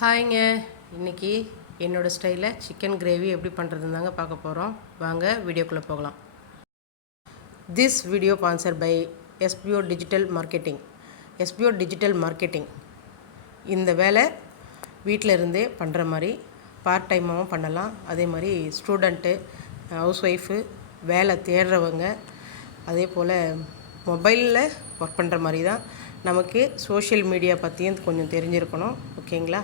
ஹாய்ங்க. இன்றைக்கி என்னோடய ஸ்டைலில் சிக்கன் கிரேவி எப்படி பண்ணுறதுன்னு தாங்க பார்க்க போகிறோம். வாங்க வீடியோக்குள்ளே போகலாம். This video sponsor by SPO digital marketing. SPO digital marketing இந்த வேலை வீட்டில் இருந்தே பண்ணுற மாதிரி பார்ட் டைமாகவும் பண்ணலாம். அதே மாதிரி ஸ்டூடெண்ட்டு, ஹவுஸ் ஒய்ஃபு, வேலை தேடுறவங்க, அதே போல் மொபைலில் ஒர்க் பண்ணுற மாதிரி தான். நமக்கு சோஷியல் மீடியா பற்றியும் கொஞ்சம் தெரிஞ்சிருக்கணும். ஓகேங்களா?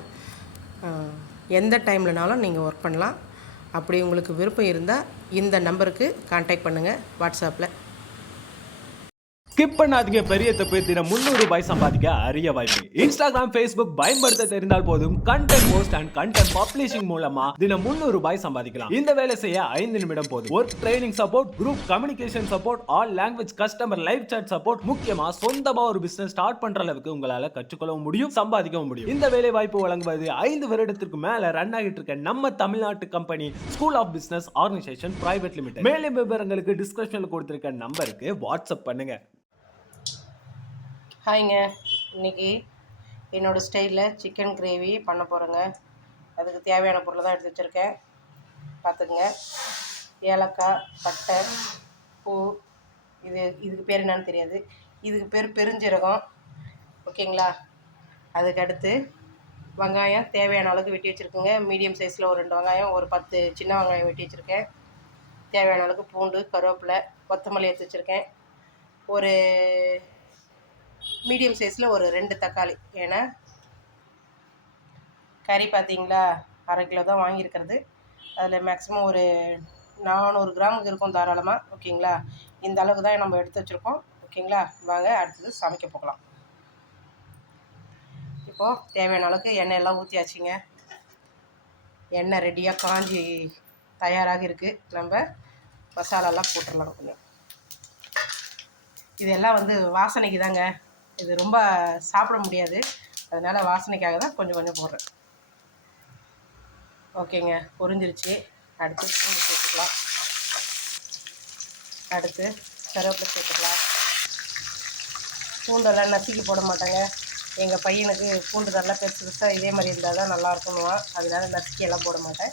எந்த டைம்லனாலும் நீங்கள் ஒர்க் பண்ணலாம். அப்படி உங்களுக்கு விருப்பம் இருந்தால் இந்த நம்பருக்கு கான்டாக்ட் பண்ணுங்கள் வாட்ஸ்அப்பில். ஸ்கிப் பண்ணாதீங்க. பெரிய தப்பு. தினம் 300 ரூபாய் சம்பாதிக்க அரிய வாய்ப்பு. இன்ஸ்டாகிராம், ஃபேஸ்புக் பயன்படுத்த தெரிந்தால் போதும். Content post and content publishing மூலமா தினம் 300 ரூபாய் சம்பாதிக்கலாம். இந்த வேலை செய்ய 5 நிமிடம் போதும். Work training support, group communication support, all language customer live chat support, முக்கியமா சொந்தமா ஒரு பிசினஸ் ஸ்டார்ட் பண்ற அளவுக்கு உங்களால கற்றுக்கொள்ளவும் முடியும், சம்பாதிக்கவும் முடியும். இந்த வேலை வாய்ப்பு வழங்குவது 5 வருடத்திற்கு மேல ரன் ஆகிட்டு இருக்க நம்ம தமிழ்நாட்டு company school of business organisation private limited. மேலும் விவரங்களுக்கு டிஸ்கிரிப்ஷன்ல கொடுத்திருக்க நம்பருக்கு வாட்ஸ்அப் பண்ணுங்க. ஹாய்ங்க. இன்றைக்கி என்னோடய ஸ்டைலில் சிக்கன் கிரேவி பண்ண போகிறேங்க. அதுக்கு தேவையான பொருளை தான் எடுத்து வச்சுருக்கேன். பார்த்துக்குங்க. ஏலக்காய், பட்டை, பூ, இதுக்கு பேர் என்னன்னு தெரியாது. இதுக்கு பேர் பெருஞ்சீரகம். ஓகேங்களா? அதுக்கடுத்து வெங்காயம் தேவையான அளவுக்கு வெட்டி வச்சுருக்கேங்க. மீடியம் சைஸில் ஒரு 2 வெங்காயம், ஒரு 10 சின்ன வெங்காயம் வெட்டி வச்சுருக்கேன். தேவையான அளவுக்கு பூண்டு, கருவேப்பிலை, கொத்தமல்லி எடுத்து வச்சுருக்கேன். ஒரு மீடியம் சைஸில் ஒரு 2 தக்காளி. ஏன்னா கறி பார்த்திங்களா, 1/2 கிலோ தான் வாங்கியிருக்கிறது. அதில் மேக்ஸிமம் ஒரு 400 கிராமுக்கு இருக்கும் தாராளமாக. ஓகேங்களா? இந்த அளவுக்கு தான் நம்ம எடுத்து வச்சுருக்கோம். ஓகேங்களா? வாங்க அடுத்தது சமைக்க போகலாம். இப்போது தேவையான அளவுக்கு எண்ணெய் எல்லாம் ஊற்றியாச்சுங்க. எண்ணெய் ரெடியாக காஞ்சி தயாராக இருக்குது. நம்ம மசாலாலாம் போட்டுடலாம். கொஞ்சம் இதெல்லாம் வாசனைக்கு தாங்க. இது ரொம்ப சாப்பிட முடியாது, அதனால் வாசனைக்காக தான் கொஞ்சம் கொஞ்சம் போடுறேன். ஓகேங்க, பொரிஞ்சிருச்சு. அடுத்து பூண்டு சேர்த்துக்கலாம். அடுத்து கருவேப்பிலை சேர்த்துக்கலாம். பூண்டெல்லாம் நசுக்கி போட மாட்டாங்க. எங்கள் பையனுக்கு பூண்டு நல்லா பெருசு பெருசாக இதே மாதிரி இருந்தால் தான் நல்லா இருக்கணுவான். அதனால நசுக்கி எல்லாம் போட மாட்டேன்.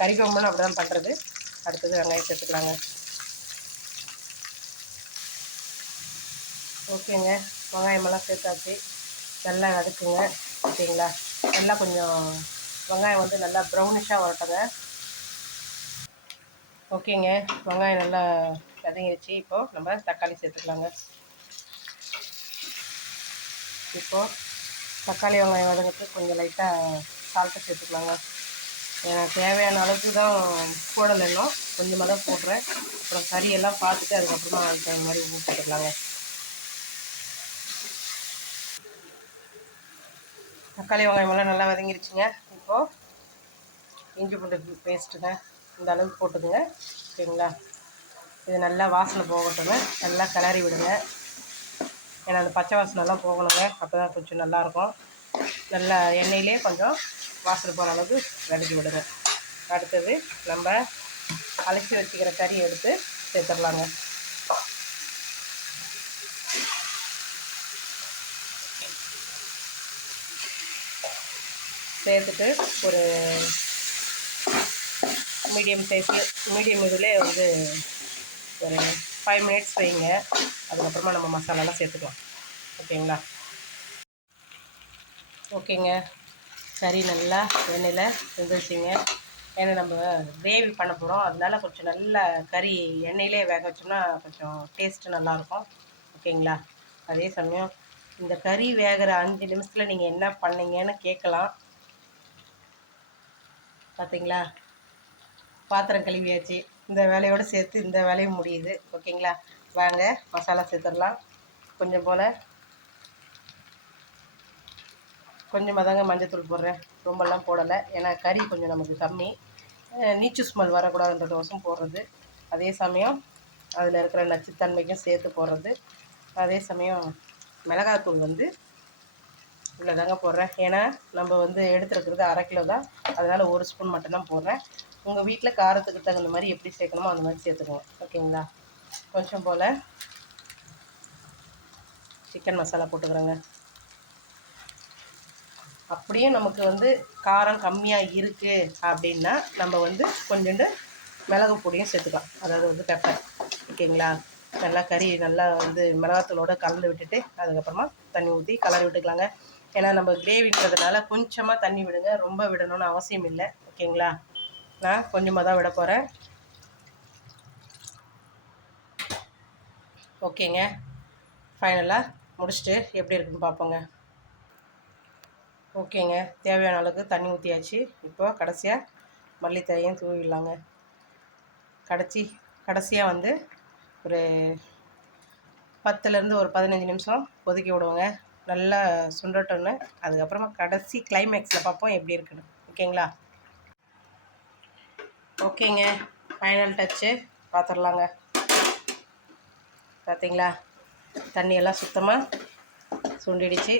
கறி குழம்புன்னு அப்படி தான் பண்ணுறது. அடுத்தது வெங்காயம் சேர்த்துக்கலாங்க. ஓகேங்க, வெங்காயமெல்லாம் சேர்த்தாச்சு. நல்லா வதக்குங்க. ஓகேங்களா? நல்லா கொஞ்சம் வெங்காயம் நல்லா ப்ரௌனிஷாக வரட்டுங்க. ஓகேங்க, வெங்காயம் நல்லா வதங்கிடுச்சு. இப்போது நம்ம தக்காளி சேர்த்துக்கலாங்க. இப்போது தக்காளி வெங்காயம் வதங்கிறதுக்கு கொஞ்சம் லைட்டாக சால்ட்டை சேர்த்துக்கலாங்க. எனக்கு தேவையான அளவுக்கு தான் போடலைன்னா கொஞ்சமாக தான் போடுறேன். அப்புறம் கறியெல்லாம் பார்த்துட்டு அதுக்கப்புறமா அதுக்கு தகுந்த மாதிரி உப்பு போட்டுக்கலாங்க. தக்காளி வெங்காயமெல்லாம் நல்லா வதங்கிருச்சுங்க. இப்போது இஞ்சி பூண்டு பேஸ்ட்டுங்க இந்த அளவுக்கு போட்டுக்குங்க. ஓகேங்களா? இது நல்லா வாசனை போகட்டுங்க. நல்லா கிளறி விடுங்க. ஏன்னா அந்த பச்சை வாசனைலாம் போகணுங்க. அப்போ தான் கொஞ்சம் நல்லாயிருக்கும். நல்லா எண்ணெயிலே கொஞ்சம் வாசனை போகிற அளவுக்கு வதக்கி விடுங்க. அடுத்தது நம்ம அலசி வச்சுக்கிற கறி எடுத்து சேர்த்துடலாங்க. சேர்த்துட்டு ஒரு மீடியம் இதில் ஒரு 5 மினிட்ஸ் வைங்க. அதுக்கப்புறமா நம்ம மசாலாலாம் சேர்த்துக்கலாம். ஓகேங்களா? ஓகேங்க, கறி நல்லா எண்ணெயில் வெந்துருச்சுங்க. ஏன்னா நம்ம கிரேவி பண்ண போகிறோம், அதனால கொஞ்சம் நல்லா கறி எண்ணெயிலே வேக வச்சோம்னா கொஞ்சம் டேஸ்ட்டு நல்லாயிருக்கும். ஓகேங்களா? அதே சமயம் இந்த கறி வேகிற 5 நிமிஷத்தில் நீங்கள் என்ன பண்ணீங்கன்னு கேட்கலாம். பார்த்தீங்களா? பாத்திரம் கழுவியாச்சு. இந்த வேலையோடு சேர்த்து இந்த வேலையும் முடியுது. ஓகேங்களா? வாங்க மசாலா சேர்த்துடலாம். கொஞ்சமாக தாங்க மஞ்சத்தூள் போடுறேன், ரொம்பலாம் போடலை. ஏன்னா கறி கொஞ்சம் நமக்கு கம்மி, நீச்சு ஸ்மெல் வரக்கூடாதுன்றதுக்கோசம் போடுறது. அதே சமயம் அதில் இருக்கிற நச்சுத்தன்மைக்கும் சேர்த்து போடுறது. அதே சமயம் மிளகாத்தூள் இவ்வளோ தாங்க போடுறேன். ஏன்னா நம்ம எடுத்துருக்கிறது 1/2 கிலோ தான், அதனால் 1 ஸ்பூன் மட்டும்தான் போடுறேன். உங்கள் வீட்டில் காரத்துக்கு தகுந்த மாதிரி எப்படி சேர்க்கணுமோ அந்த மாதிரி சேர்த்துக்கோங்க. ஓகேங்களா? கொஞ்சம் போல் சிக்கன் மசாலா போட்டுக்கிறேங்க. அப்படியும் நமக்கு வந்து காரம் கம்மியாக இருக்குது அப்படின்னா நம்ம வந்து கொஞ்சோண்டு மிளகு பொடியும் சேர்த்துக்கலாம், அதாவது வந்து பெப்பர். ஓகேங்களா? நல்லா கறி நல்லா வந்து மிளகாத்தூளோடு கலந்து விட்டுட்டு அதுக்கப்புறமா தண்ணி ஊற்றி கலரி விட்டுக்கலாங்க. ஏன்னா நம்ம கிரேவின்றதுனால கொஞ்சமாக தண்ணி விடுங்க, ரொம்ப விடணும்னு அவசியம் இல்லை. ஓகேங்களா? நான் கொஞ்சமாக தான் விட போகிறேன். ஓகேங்க, ஃபைனலாக முடிச்சுட்டு எப்படி இருக்குன்னு பார்ப்போங்க. ஓகேங்க, தேவையான அளவுக்கு தண்ணி ஊற்றியாச்சு. இப்போ கடைசியாக மல்லித்தழையும் தூவிடலாங்க. கடைசியாக வந்து ஒரு 10லேருந்து ஒரு 15 நிமிஷம் கொதிக்க விடுவோங்க. நல்லா சுண்டட்டோன்னு அதுக்கப்புறமா கடைசி கிளைமேக்ஸில் பார்ப்போம் எப்படி இருக்குன்னு. ஓகேங்களா? ஓகேங்க, ஃபைனல் டச்சு பார்த்துடலாங்க. பார்த்தீங்களா, தண்ணியெல்லாம் சுத்தமாக சுண்டிடுச்சு.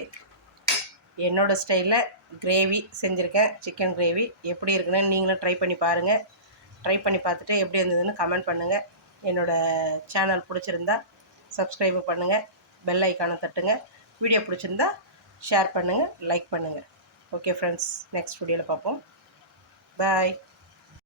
என்னோடய ஸ்டைலில் கிரேவி செஞ்சுருக்கேன், சிக்கன் கிரேவி. எப்படி இருக்குன்னு நீங்களும் ட்ரை பண்ணி பாருங்கள். ட்ரை பண்ணி பார்த்துட்டு எப்படி இருந்ததுன்னு கமெண்ட் பண்ணுங்கள். என்னோடய சேனல் பிடிச்சிருந்தா சப்ஸ்கிரைபு பண்ணுங்கள், பெல் ஐக்கானை தட்டுங்க. வீடியோ பிடிச்சிருந்தா ஷேர் பண்ணுங்கள், லைக் பண்ணுங்கள். ஓகே ஃப்ரெண்ட்ஸ், நெக்ஸ்ட் வீடியோவில் பார்ப்போம். பாய்.